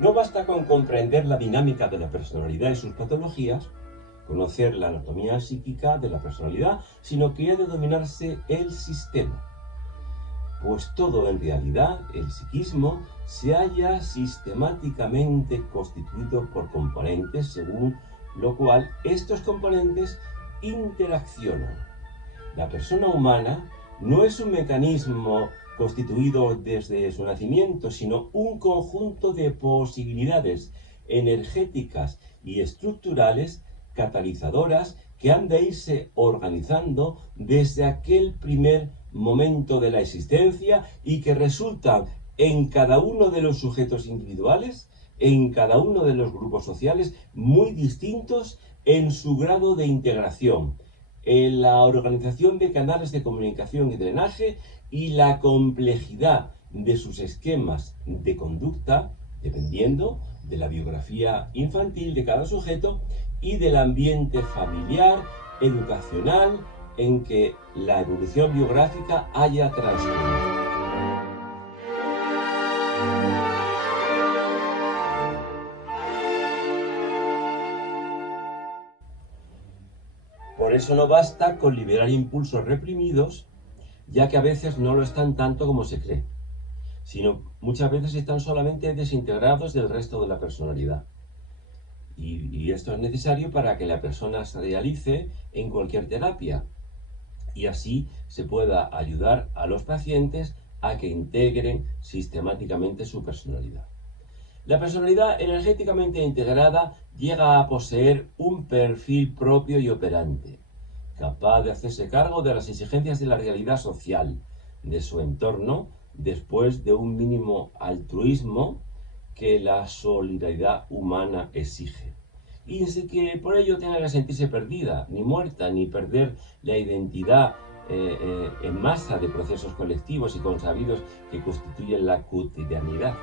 No basta con comprender la dinámica de la personalidad y sus patologías, conocer la anatomía psíquica de la personalidad, sino que ha de dominarse el sistema. Pues todo en realidad, el psiquismo, se halla sistemáticamente constituido por componentes, según lo cual estos componentes interaccionan. La persona humana no es un mecanismo constituido desde su nacimiento, sino un conjunto de posibilidades energéticas y estructurales catalizadoras que han de irse organizando desde aquel primer momento de la existencia y que resultan en cada uno de los sujetos individuales, en cada uno de los grupos sociales, muy distintos en su grado de integración, en la organización de canales de comunicación y drenaje y la complejidad de sus esquemas de conducta, dependiendo de la biografía infantil de cada sujeto y del ambiente familiar, educacional, en que la evolución biográfica haya transcurrido. Por eso no basta con liberar impulsos reprimidos, ya que a veces no lo están tanto como se cree, sino muchas veces están solamente desintegrados del resto de la personalidad. Y esto es necesario para que la persona se realice en cualquier terapia y así se pueda ayudar a los pacientes a que integren sistemáticamente su personalidad. La personalidad energéticamente integrada llega a poseer un perfil propio y operante, capaz de hacerse cargo de las exigencias de la realidad social, de su entorno, después de un mínimo altruismo que la solidaridad humana exige. Y sin que por ello tenga que sentirse perdida, ni muerta, ni perder la identidad en masa de procesos colectivos y consabidos que constituyen la cotidianidad.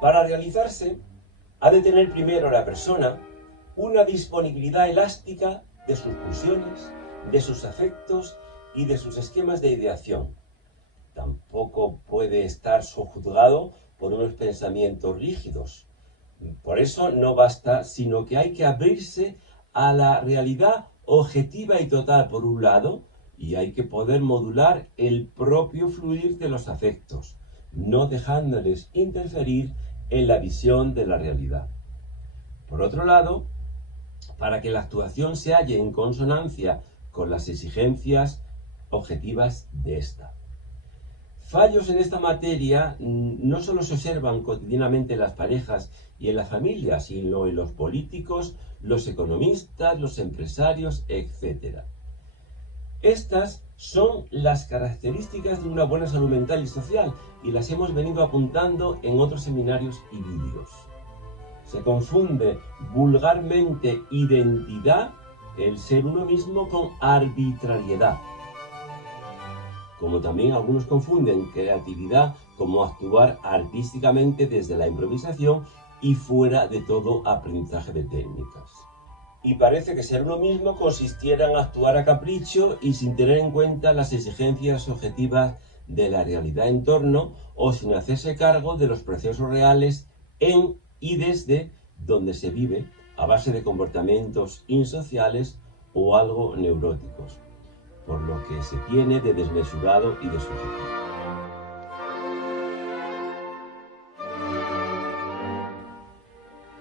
Para realizarse, ha de tener primero la persona una disponibilidad elástica de sus pulsiones, de sus afectos y de sus esquemas de ideación. Tampoco puede estar sojuzgado por unos pensamientos rígidos. Por eso no basta, sino que hay que abrirse a la realidad objetiva y total por un lado, y hay que poder modular el propio fluir de los afectos, no dejándoles interferir en la visión de la realidad. Por otro lado, para que la actuación se halle en consonancia con las exigencias objetivas de ésta. Fallos en esta materia no solo se observan cotidianamente en las parejas y en la familia, sino en los políticos, los economistas, los empresarios, etc. Estas son las características de una buena salud mental y social y las hemos venido apuntando en otros seminarios y vídeos. Se confunde vulgarmente identidad, el ser uno mismo, con arbitrariedad. Como también algunos confunden creatividad como actuar artísticamente desde la improvisación y fuera de todo aprendizaje de técnicas. Y parece que ser uno mismo consistiera en actuar a capricho y sin tener en cuenta las exigencias objetivas de la realidad en torno o sin hacerse cargo de los procesos reales en y desde donde se vive a base de comportamientos insociales o algo neuróticos, por lo que se tiene de desmesurado y de subjetivo.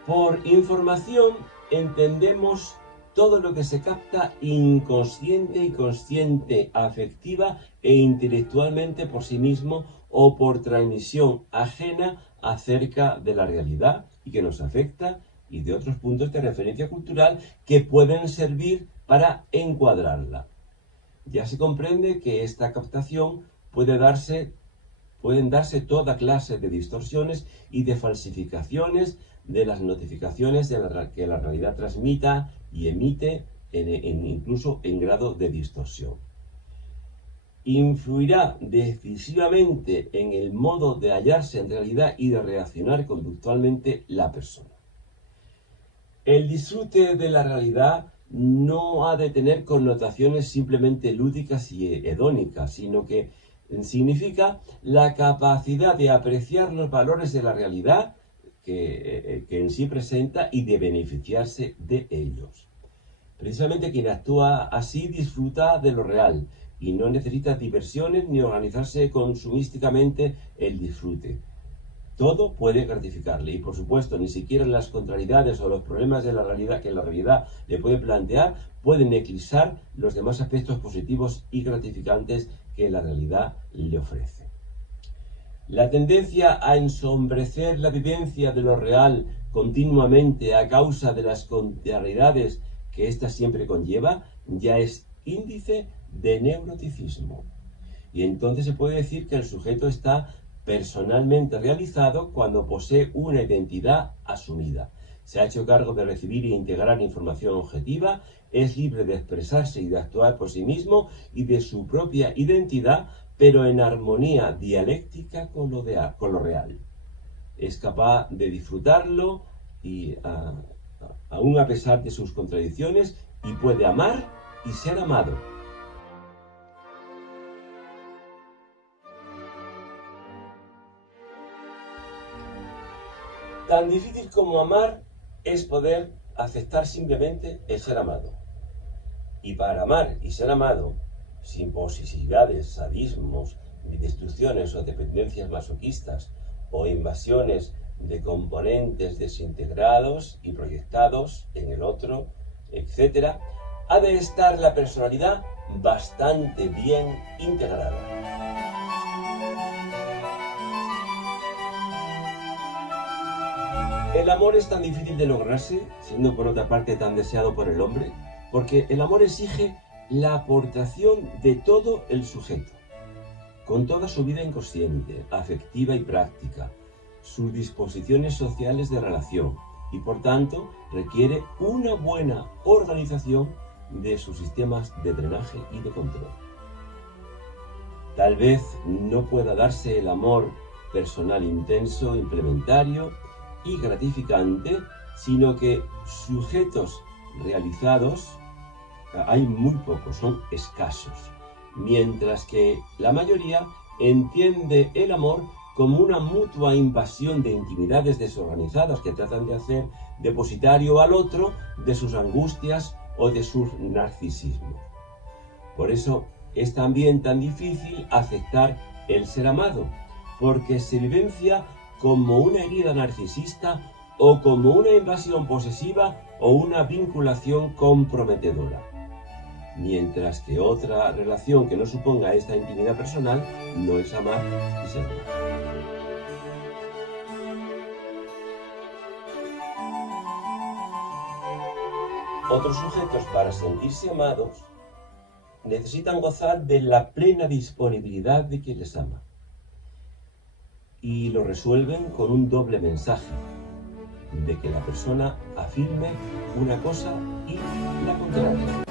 Por información entendemos todo lo que se capta inconsciente y consciente, afectiva e intelectualmente por sí mismo o por transmisión ajena acerca de la realidad y que nos afecta y de otros puntos de referencia cultural que pueden servir para encuadrarla. Ya se comprende que esta captación pueden darse toda clase de distorsiones y de falsificaciones de las notificaciones que la realidad transmita y emite, incluso en grado de distorsión. Influirá decisivamente en el modo de hallarse en realidad y de reaccionar conductualmente la persona. El disfrute de la realidad no ha de tener connotaciones simplemente lúdicas y hedónicas, sino que significa la capacidad de apreciar los valores de la realidad que en sí presenta y de beneficiarse de ellos. Precisamente quien actúa así disfruta de lo real y no necesita diversiones ni organizarse consumísticamente el disfrute. Todo puede gratificarle y, por supuesto, ni siquiera las contrariedades o los problemas de la realidad que la realidad le puede plantear pueden eclipsar los demás aspectos positivos y gratificantes que la realidad le ofrece. La tendencia a ensombrecer la vivencia de lo real continuamente a causa de las contrariedades que ésta siempre conlleva ya es índice de neuroticismo. Y entonces se puede decir que el sujeto está personalmente realizado cuando posee una identidad asumida. Se ha hecho cargo de recibir e integrar información objetiva, es libre de expresarse y de actuar por sí mismo y de su propia identidad, pero en armonía dialéctica con lo real. Es capaz de disfrutarlo y aún a pesar de sus contradicciones, y puede amar y ser amado. Tan difícil como amar es poder aceptar simplemente el ser amado. Y para amar y ser amado, sin posesividades, sadismos, ni destrucciones o dependencias masoquistas, o invasiones de componentes desintegrados y proyectados en el otro, etc., ha de estar la personalidad bastante bien integrada. El amor es tan difícil de lograrse, siendo por otra parte tan deseado por el hombre, porque el amor exige la aportación de todo el sujeto, con toda su vida inconsciente, afectiva y práctica, sus disposiciones sociales de relación, y por tanto requiere una buena organización de sus sistemas de drenaje y de control. Tal vez no pueda darse el amor personal intenso, implementario y gratificante, sino que sujetos realizados hay muy pocos, son escasos, mientras que la mayoría entiende el amor como una mutua invasión de intimidades desorganizadas que tratan de hacer depositario al otro de sus angustias o de su narcisismo. Por eso es también tan difícil aceptar el ser amado, porque se vivencia como una herida narcisista o como una invasión posesiva o una vinculación comprometedora. Mientras que otra relación que no suponga esta intimidad personal no es amar y ser amado. Otros sujetos, para sentirse amados, necesitan gozar de la plena disponibilidad de quien les ama. Y lo resuelven con un doble mensaje, de que la persona afirme una cosa y la contraria.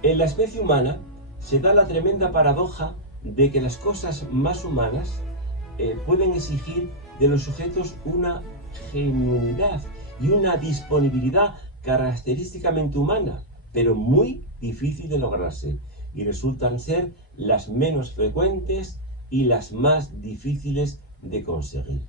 En la especie humana se da la tremenda paradoja de que las cosas más humanas pueden exigir de los sujetos una genuinidad y una disponibilidad característicamente humana, pero muy difícil de lograrse, y resultan ser las menos frecuentes y las más difíciles de conseguir.